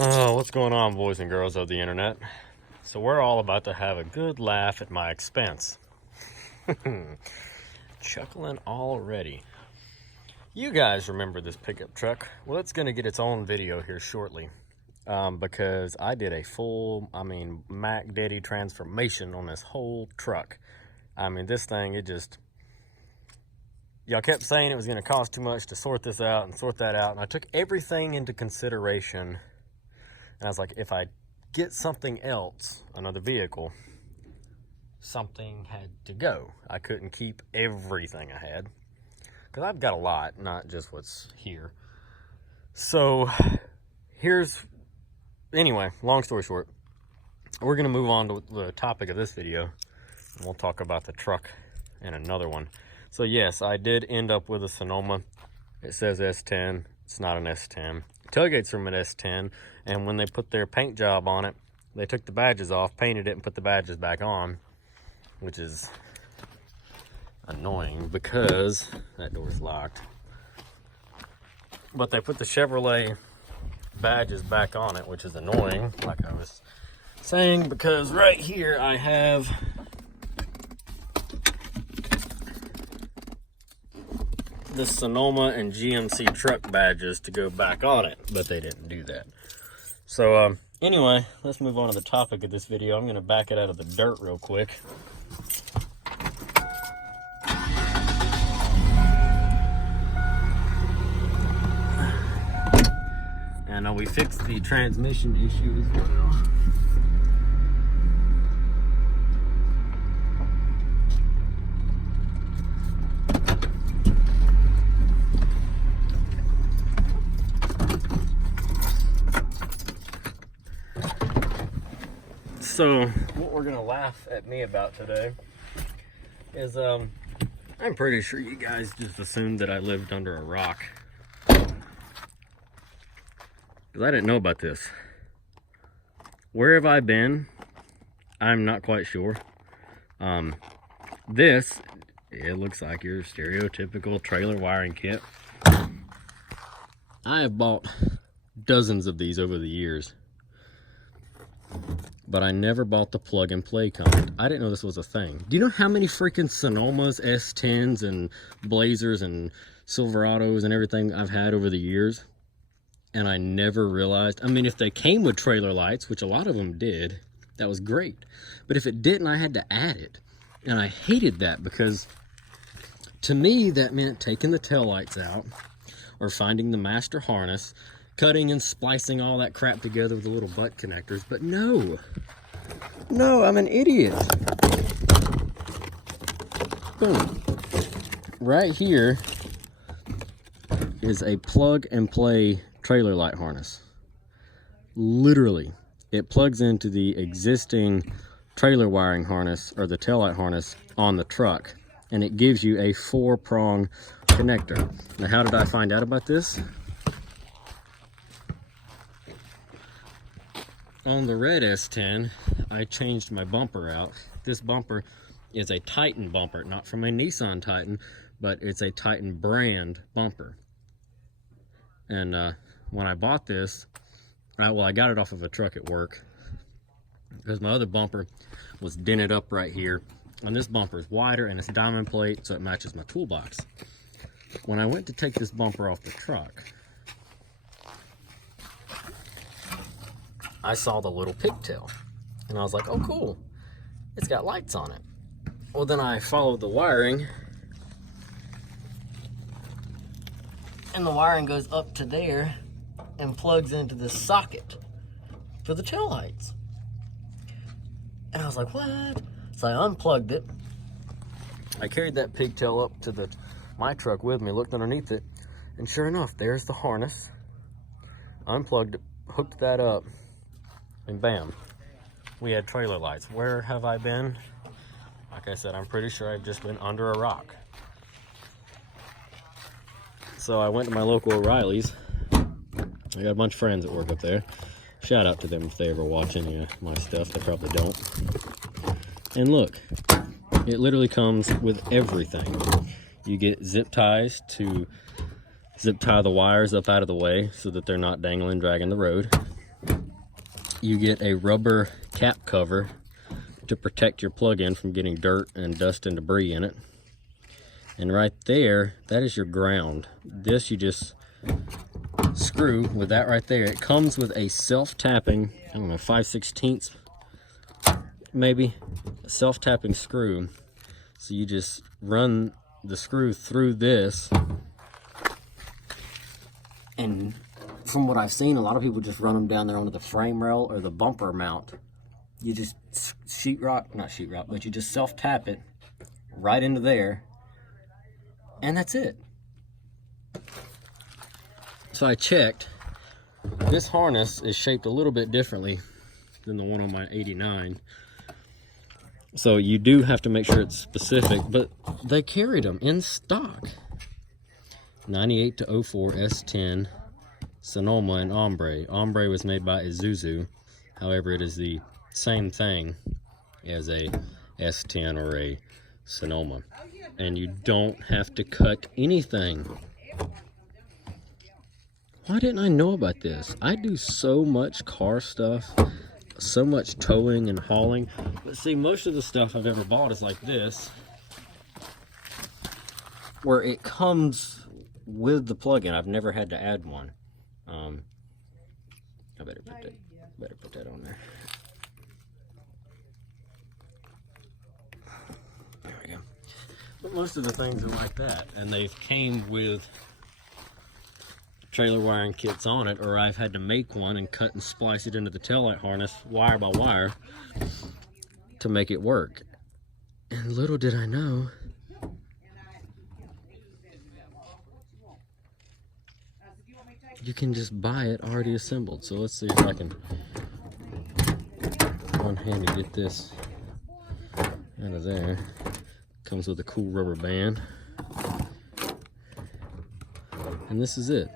Oh, what's going on, boys and girls of the internet? So we're all about to have a good laugh at my expense. Chuckling already. You guys remember this pickup truck? Well, it's going to get its own video here shortly. Because I did a full, Mac Daddy transformation on this whole truck. This thing, y'all kept saying it was going to cost too much to sort this out and sort that out. And I took everything into consideration. And I was like, if I get something else, another vehicle, something had to go. I couldn't keep everything I had. Because I've got a lot, not just what's here. So, anyway, long story short, we're going to move on to the topic of this video. And we'll talk about the truck in another one. So yes, I did end up with a Sonoma. It says S10. It's not an S10. Tailgates from an S10, and when they put their paint job on it, they took the badges off, painted it, and put the badges back on, which is annoying because that door's locked. But they put the Chevrolet badges back on it, which is annoying, like I was saying, because right here I have the Sonoma and GMC truck badges to go back on it, but they didn't do that. So anyway, let's move on to the topic of this video. I'm going to back it out of the dirt real quick. And we fixed the transmission issue as well. So what we're gonna laugh at me about today is I'm pretty sure you guys just assumed that I lived under a rock, because I didn't know about this. Where have I been? I'm not quite sure. It looks like your stereotypical trailer wiring kit. I have bought dozens of these over the years, but I never bought the plug and play kind. I didn't know this was a thing. Do you know how many freaking Sonomas, S10s, and Blazers, and Silverados, and everything I've had over the years? And I never realized. If they came with trailer lights, which a lot of them did, that was great. But if it didn't, I had to add it. And I hated that, because to me, that meant taking the taillights out, or finding the master harness, cutting and splicing all that crap together with the little butt connectors. But no, I'm an idiot. Boom. Right here is a plug and play trailer light harness. Literally, it plugs into the existing trailer wiring harness, or the taillight harness on the truck, and it gives you a 4-prong connector. Now, how did I find out about this? On the red S10, I changed my bumper out. This bumper is a Titan bumper, not from a Nissan Titan, but it's a Titan brand bumper. And when I bought this, I got it off of a truck at work, because my other bumper was dented up right here. And this bumper is wider, and it's diamond plate, so it matches my toolbox. When I went to take this bumper off the truck, I saw the little pigtail, and I was like, oh cool, it's got lights on it. Well, then I followed the wiring, and the wiring goes up to there and plugs into this socket for the tail lights. And I was like, what? So I unplugged it. I carried that pigtail up to my truck with me, looked underneath it, and sure enough, there's the harness. Unplugged it, hooked that up, and bam, we had trailer lights. Where have I been? Like I said, I'm pretty sure I've just been under a rock. So I went to my local O'Reilly's. I got a bunch of friends that work up there. Shout out to them if they ever watch any of my stuff. They probably don't. And look, it literally comes with everything. You get zip ties to zip tie the wires up out of the way so that they're not dangling, dragging the road. you get a rubber cap cover to protect your plug-in from getting dirt and dust and debris in it. And right there, that is your ground. This you just screw with that right there. It comes with a self-tapping, I don't know, 5/16 maybe, a self-tapping screw. So you just run the screw through this, and from what I've seen, a lot of people just run them down there onto the frame rail or the bumper mount. You just not sheetrock, but you just self-tap it right into there, and that's it. So I checked. This harness is shaped a little bit differently than the one on my 89. So you do have to make sure it's specific, but they carried them in stock. 98 to 04 S10 Sonoma and Ombre. Ombre was made by Isuzu. However, it is the same thing as a S10 or a Sonoma. And you don't have to cut anything. Why didn't I know about this? I do so much car stuff, so much towing and hauling. But see, most of the stuff I've ever bought is like this, where it comes with the plug-in. I've never had to add one. I better put that on there. There we go. But most of the things are like that, and they came with trailer wiring kits on it, or I've had to make one and cut and splice it into the taillight harness wire by wire to make it work. And little did I know, you can just buy it already assembled. So let's see if I can one-handed get this out of there. Comes with a cool rubber band. And this is it.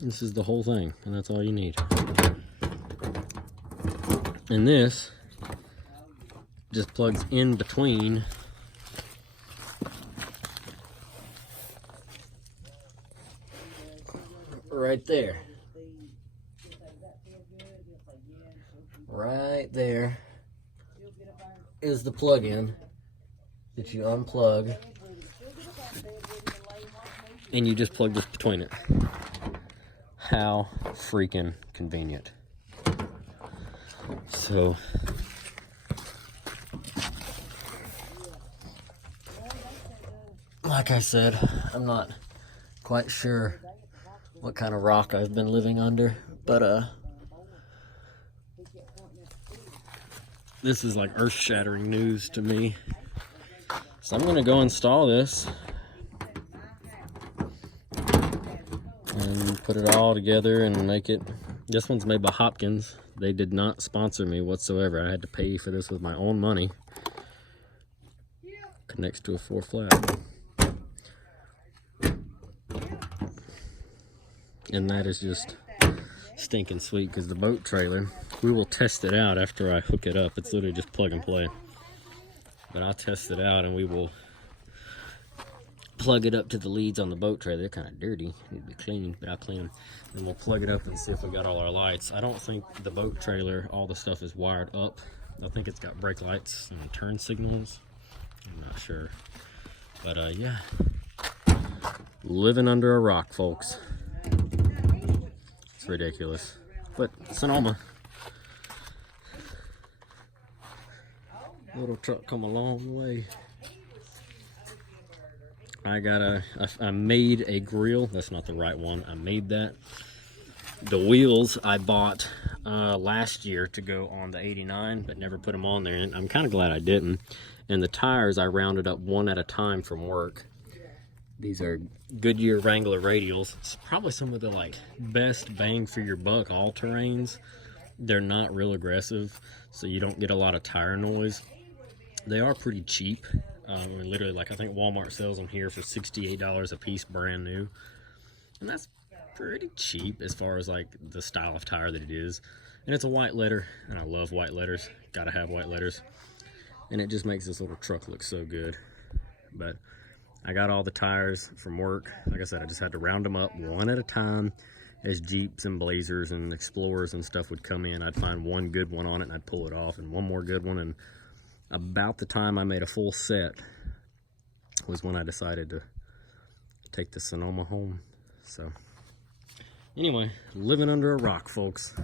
This is the whole thing, and that's all you need. And this just plugs in between right there. Right there is the plug-in that you unplug, and you just plug this between it. How freaking convenient. So like I said, I'm not quite sure what kind of rock I've been living under, but this is like earth-shattering news to me. So I'm gonna go install this and put it all together and make it. This one's made by Hopkins. They did not sponsor me whatsoever. I had to pay for this with my own money. Connects to a 4-flat. And that is just stinking sweet, because the boat trailer, we will test it out after I hook it up. It's literally just plug and play. But I'll test it out and we will plug it up to the leads on the boat trailer. They're kind of dirty, need to be cleaned, but I'll clean them. Then we'll plug it up and see if we got all our lights. I don't think the boat trailer, all the stuff is wired up. I think it's got brake lights and turn signals. I'm not sure. But yeah, living under a rock, folks. It's ridiculous. But Sonoma, little truck come a long way. I made a grill. That's not the right one. I made that. The wheels I bought last year to go on the 89, but never put them on there. And I'm kind of glad I didn't. And the tires I rounded up one at a time from work. These are Goodyear Wrangler radials. It's probably some of the like best bang for your buck all-terrains. They're not real aggressive, so you don't get a lot of tire noise. They are pretty cheap. Literally, like, I think Walmart sells them here for $68 a piece, brand new. And that's pretty cheap as far as like the style of tire that it is. And it's a white letter, and I love white letters. Gotta have white letters. And it just makes this little truck look so good. But I got all the tires from work. Like I said, I just had to round them up one at a time as Jeeps and Blazers and Explorers and stuff would come in, I'd find one good one on it and I'd pull it off, and one more good one. And about the time I made a full set was when I decided to take the Sonoma home. So anyway, living under a rock, folks.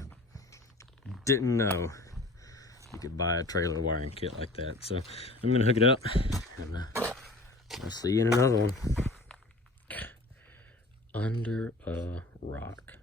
Didn't know you could buy a trailer wiring kit like that. So I'm gonna hook it up, and I'll see you in another one. Under a rock.